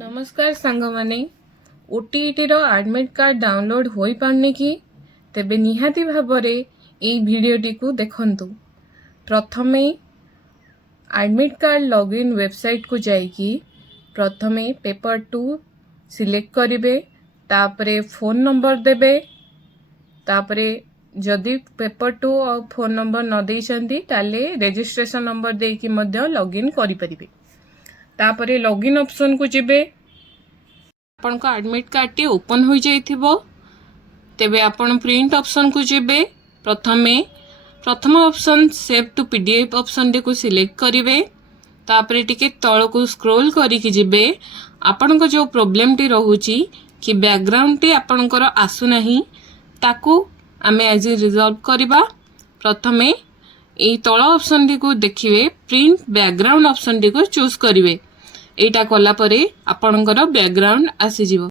नमस्कार सांग माने ओटीईटी रो एडमिट कार्ड डाउनलोड होई पारने कि तेबे निहाती भाबरे एई भिडियोटी को देखंतु। प्रथमे एडमिट कार्ड लॉगिन वेबसाइट को जाइकी प्रथमे पेपर 2 सिलेक्ट करिवे, तापरे फोन नंबर देबे, तापरे जदि पेपर 2 और फोन नंबर न देइछंती ताले रजिस्ट्रेशन नंबर देकी मध्य लॉगिन करि परिबे। तापरे लॉगिन ऑप्शन को जिबे आपन को एडमिट कार्ड टी ओपन हो जाइथिबो। तेबे आपन प्रिंट ऑप्शन को जिबे प्रथम option save to PDF option टी को सिलेक्ट करिवे। तापरे टिके तळ को स्क्रॉल करी कि जिबे आपन को जो प्रॉब्लम टी रहूची कि बैकग्राउंड टी आपन को आसु नाही ताकू आमे आज रिजॉल्व करिबा। प्रथमे एई तळ ऑप्शन टी को देखिवे, प्रिंट बैकग्राउंड ऑप्शन टी को चूज करिवे। एटा कला परे आपनकर बैकग्राउंड आसी जिवो।